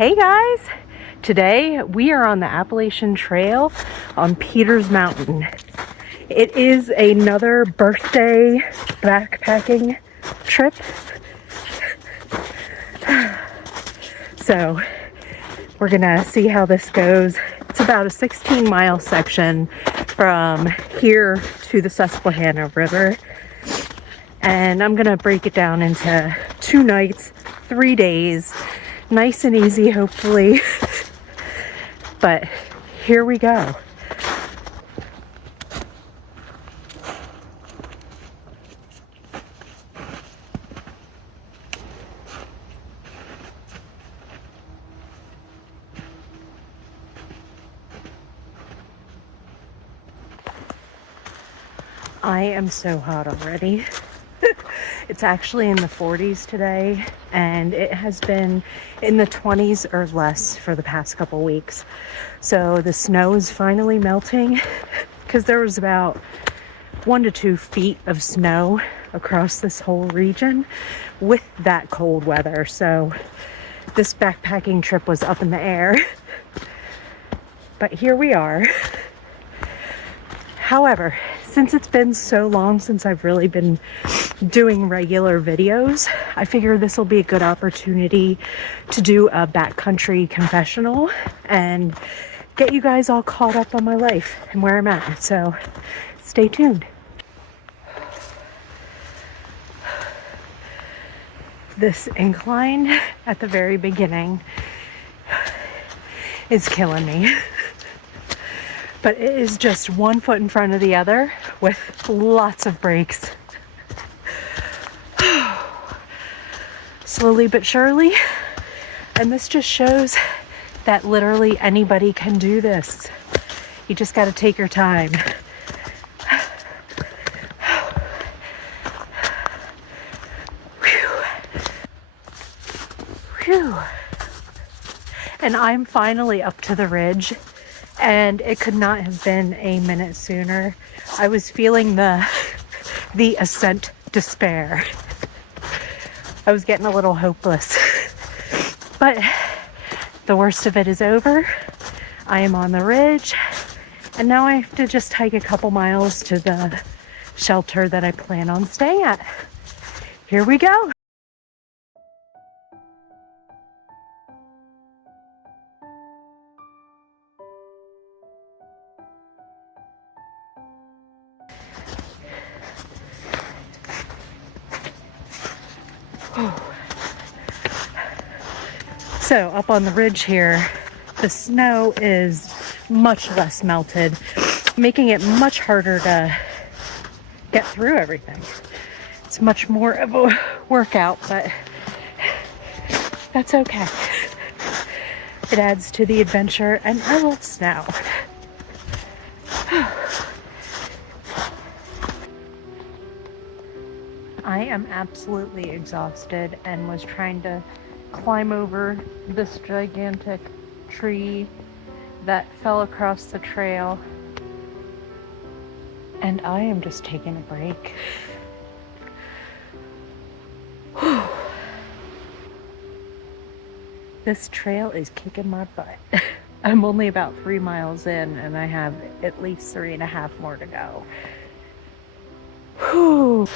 Hey guys! Today we are on the Appalachian Trail on Peters Mountain. It is another birthday backpacking trip. So we're gonna see how this goes. It's about a 16-mile section from here to the Susquehanna River. And I'm gonna break it down into 2 nights, 3 days. Nice and easy, hopefully. But here we go. I am so hot already. It's actually in the 40s today, and it has been in the 20s or less for the past couple weeks. So the snow is finally melting, because there was about 1 to 2 feet of snow across this whole region with that cold weather. So this backpacking trip was up in the air. But here we are. However, since it's been so long since I've really been doing regular videos, I figure this will be a good opportunity to do a backcountry confessional and get you guys all caught up on my life and where I'm at. So stay tuned. This incline at the very beginning is killing me. But it is just 1 foot in front of the other with lots of brakes. Slowly but surely. And this just shows that literally anybody can do this. You just got to take your time. Whew. And I'm finally up to the ridge. And it could not have been a minute sooner. I was feeling the ascent despair. I was getting a little hopeless. But the worst of it is over. I am on the ridge. And now I have to just hike a couple miles to the shelter that I plan on staying at. Here we go. So up on the ridge here, the snow is much less melted, making it much harder to get through everything. It's much more of a workout, but that's okay. It adds to the adventure, and I love snow. I am absolutely exhausted and was trying to climb over this gigantic tree that fell across the trail, and I am just taking a break. This trail is kicking my butt. I'm only about 3 miles in, and I have at least 3.5 more to go. Whew.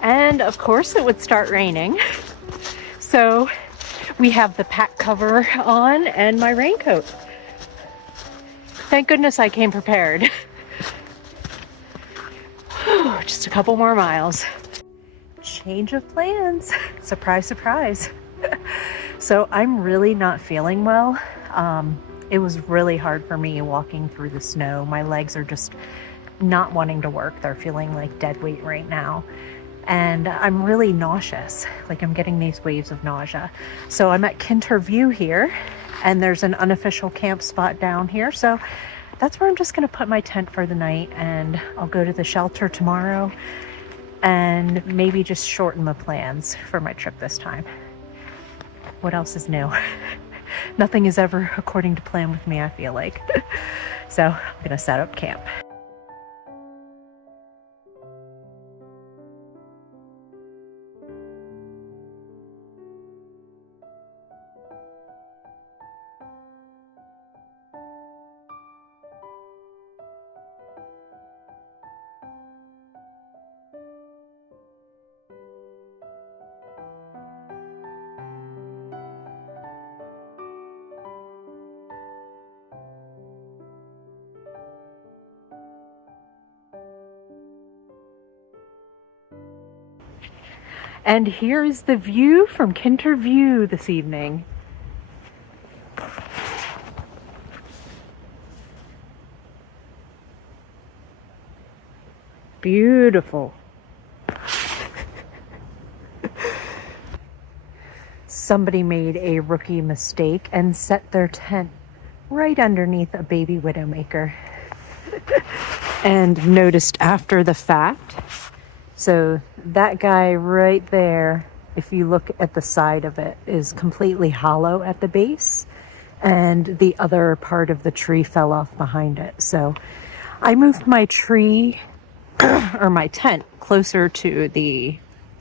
And of course it would start raining. So we have the pack cover on and my raincoat. Thank goodness I came prepared. Just a couple more miles. Change of plans. Surprise, surprise. So I'm really not feeling well. It was really hard for me walking through the snow. My legs are just not wanting to work. They're feeling like dead weight right now. And I'm really nauseous. Like I'm getting these waves of nausea. So I'm at Kinter View here, and there's an unofficial camp spot down here. So that's where I'm just gonna put my tent for the night, and I'll go to the shelter tomorrow and maybe just shorten the plans for my trip this time. What else is new? Nothing is ever according to plan with me, I feel like. So I'm gonna set up camp. And here is the view from Kinter View this evening. Beautiful. Somebody made a rookie mistake and set their tent right underneath a baby widowmaker. And noticed after the fact, so that guy right there, if you look at the side of it, is completely hollow at the base, and the other part of the tree fell off behind it. So I moved my tree or my tent closer to the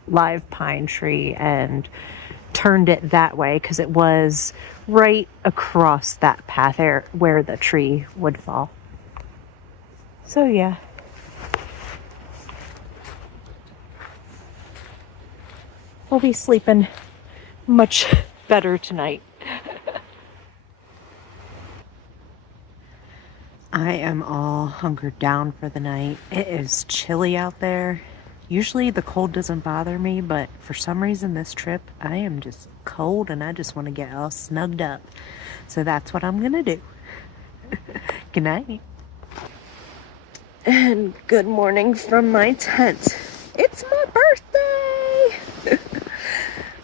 live pine tree and turned it that way because it was right across that path there where the tree would fall. So yeah. We'll be sleeping much better tonight. I am all hunkered down for the night. It is chilly out there. Usually the cold doesn't bother me, but for some reason this trip I am just cold and I just want to get all snugged up. So that's what I'm gonna do. Good night. And good morning from my tent. It's my birthday!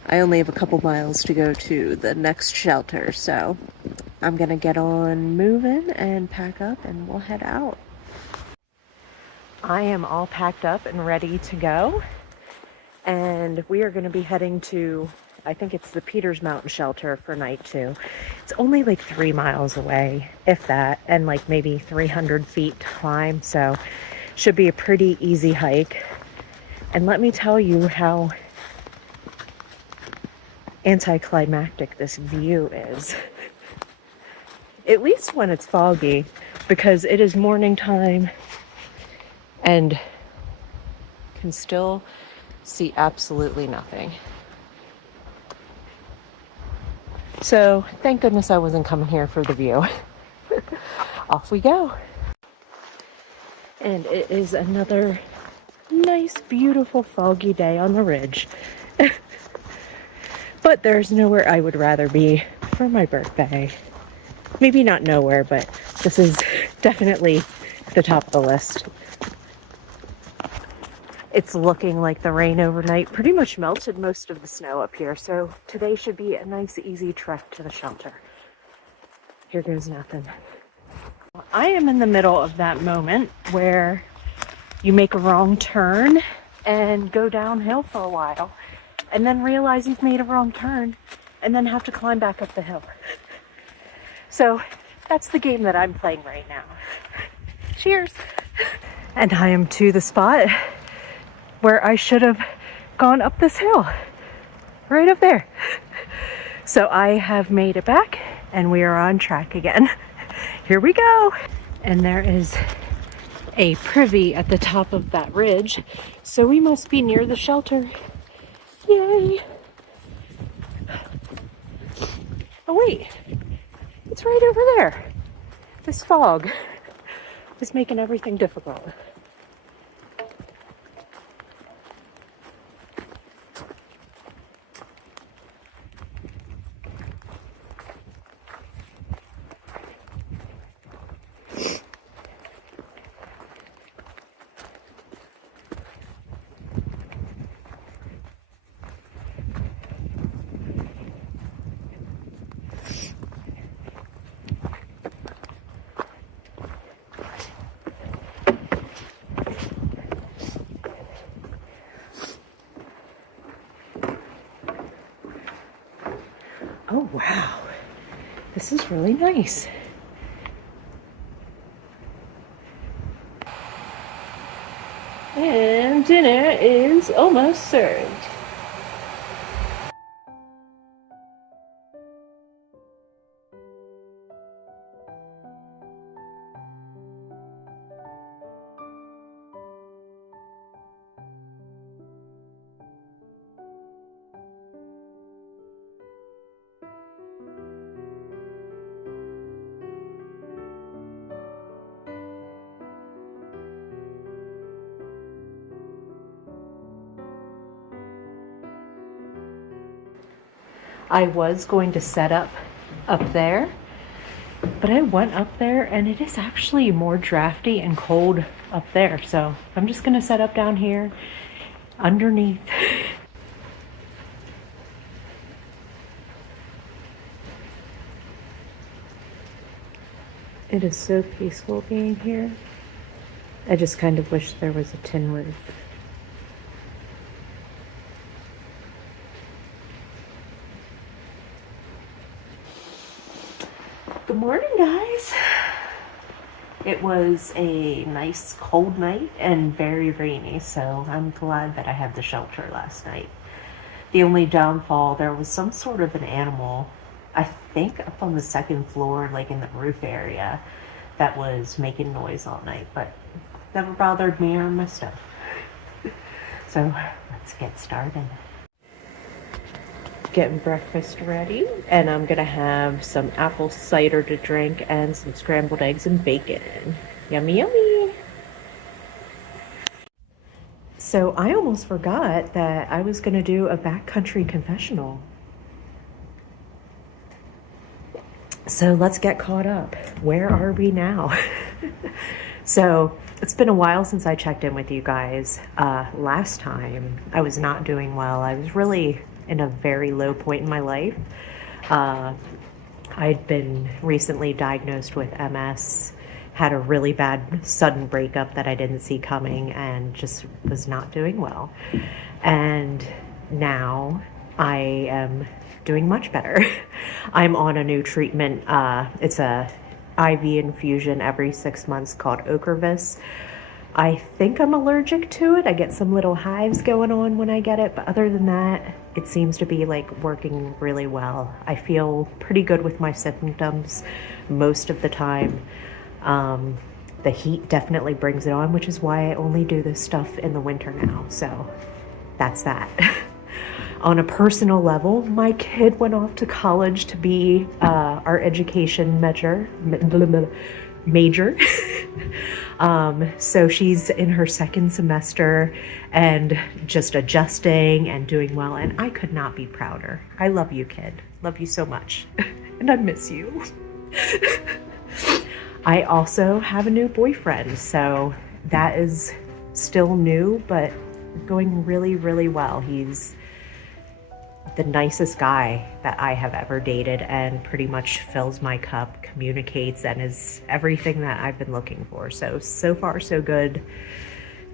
I only have a couple miles to go to the next shelter, so I'm gonna get on moving and pack up and we'll head out. I am all packed up and ready to go, and we are gonna be heading to, I think it's the Peters Mountain Shelter for night 2. It's only like 3 miles away, if that, and like maybe 300 feet to climb, so should be a pretty easy hike. And let me tell you how anticlimactic this view is. At least when it's foggy, because it is morning time and can still see absolutely nothing. So thank goodness I wasn't coming here for the view. Off we go. And it is another nice, beautiful, foggy day on the ridge. But there's nowhere I would rather be for my birthday. Maybe not nowhere, but this is definitely the top of the list. It's looking like the rain overnight pretty much melted most of the snow up here, so today should be a nice, easy trek to the shelter. Here goes nothing. I am in the middle of that moment where you make a wrong turn and go downhill for a while, and then realize you've made a wrong turn, and then have to climb back up the hill. So that's the game that I'm playing right now. Cheers! And I am to the spot where I should have gone up this hill. Right up there. So I have made it back, and we are on track again. Here we go! And there is a privy at the top of that ridge, so we must be near the shelter. Yay! Oh wait, it's right over there. This fog is making everything difficult. Oh wow, this is really nice. And dinner is almost served. I was going to set up there, but I went up there and it is actually more drafty and cold up there. So I'm just gonna set up down here underneath. It is so peaceful being here. I just kind of wish there was a tin roof. Good morning, guys. It was a nice cold night and very rainy, so I'm glad that I had the shelter last night. The only downfall, there was some sort of an animal, I think up on the second floor, like in the roof area, that was making noise all night, but never bothered me or my stuff. So let's get started. Getting breakfast ready, and I'm gonna have some apple cider to drink and some scrambled eggs and bacon. Yummy, yummy. So I almost forgot that I was gonna do a backcountry confessional. So let's get caught up. Where are we now? So it's been a while since I checked in with you guys. Last time I was not doing well. I was really in a very low point in my life. I'd been recently diagnosed with MS, had a really bad sudden breakup that I didn't see coming, and just was not doing well. And now I am doing much better. I'm on a new treatment. It's a IV infusion every 6 months called Ocrevus. I think I'm allergic to it. I get some little hives going on when I get it, but other than that, it seems to be like working really well. I feel pretty good with my symptoms most of the time. The heat definitely brings it on, which is why I only do this stuff in the winter now. So that's that. On a personal level, my kid went off to college to be our education major. So she's in her second semester and just adjusting and doing well, and I could not be prouder. I love you, kid. Love you so much. And I miss you. I also have a new boyfriend, so that is still new, but going really, really well. He's the nicest guy that I have ever dated and pretty much fills my cup, communicates, and is everything that I've been looking for. So far, so good.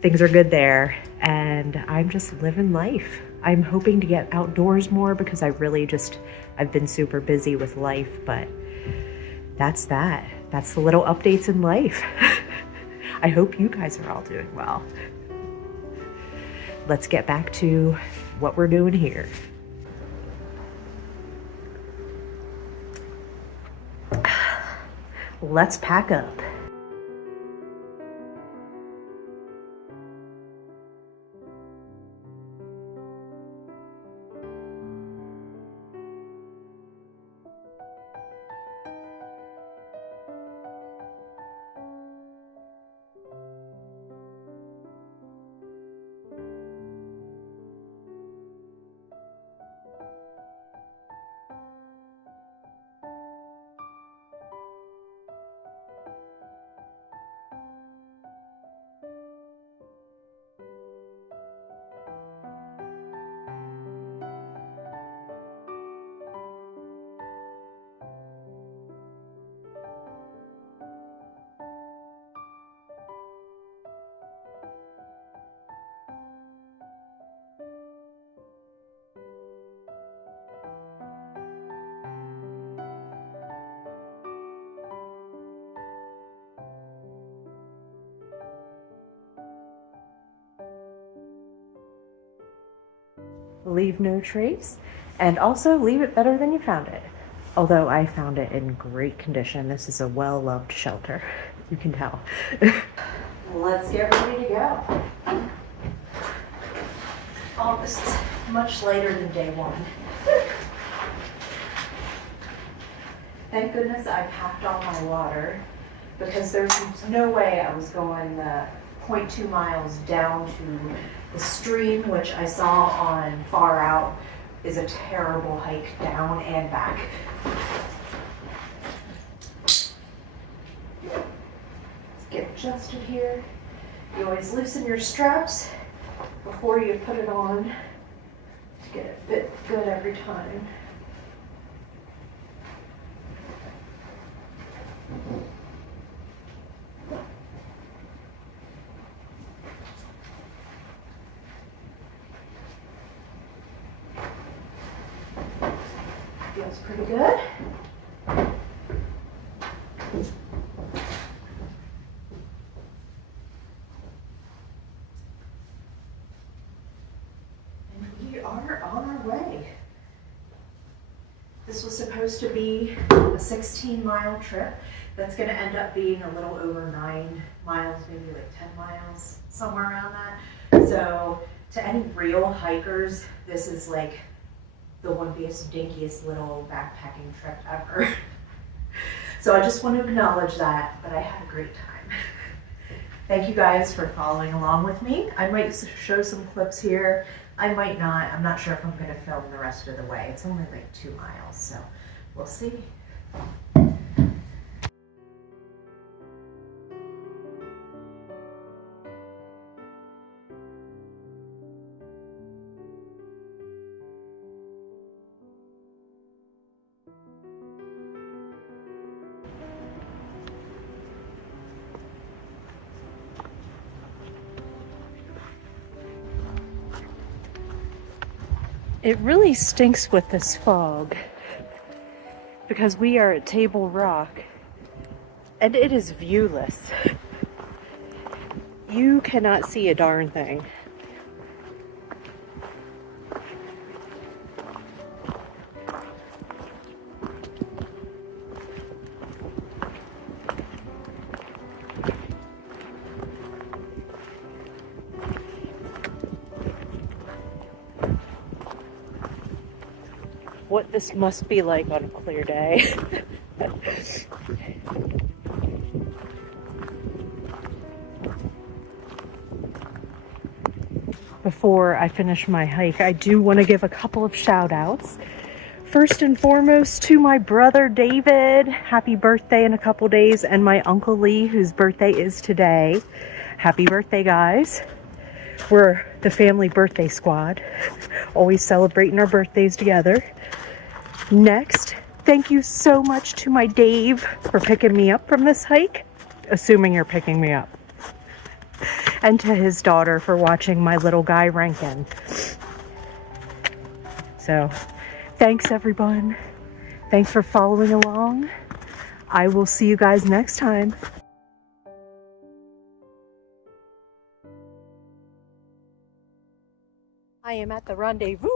Things are good there, and I'm just living life. I'm hoping to get outdoors more because I've been super busy with life, but that's that. That's the little updates in life. I hope you guys are all doing well. Let's get back to what we're doing here. Let's pack up. Leave no trace, and also leave it better than you found it. Although I found it in great condition. This is a well-loved shelter. You can tell. Let's get ready to go. Oh, this is much later than day one. Thank goodness I packed all my water, because there's no way I was going 0.2 miles down to the stream, which I saw on Far Out, is a terrible hike down and back. Let's get adjusted here. You always loosen your straps before you put it on to get it fit good every time. Feels pretty good. And we are on our way. This was supposed to be a 16-mile trip. That's going to end up being a little over 9 miles, maybe like 10 miles, somewhere around that. So to any real hikers, this is like the wimpiest, dinkiest little backpacking trip ever. So I just want to acknowledge that, but I had a great time. Thank you guys for following along with me. I might show some clips here. I might not. I'm not sure if I'm going to film the rest of the way. It's only like 2 miles, so we'll see. It really stinks with this fog because we are at Table Rock and it is viewless. You cannot see a darn thing. What this must be like on a clear day. Before I finish my hike, I do want to give a couple of shout outs. First and foremost to my brother David, happy birthday in a couple days, and my Uncle Lee, whose birthday is today. Happy birthday, guys. We're the family birthday squad, always celebrating our birthdays together. Next, thank you so much to my Dave for picking me up from this hike, assuming you're picking me up. And to his daughter for watching my little guy Rankin. So, thanks everyone. Thanks for following along. I will see you guys next time. I am at the rendezvous.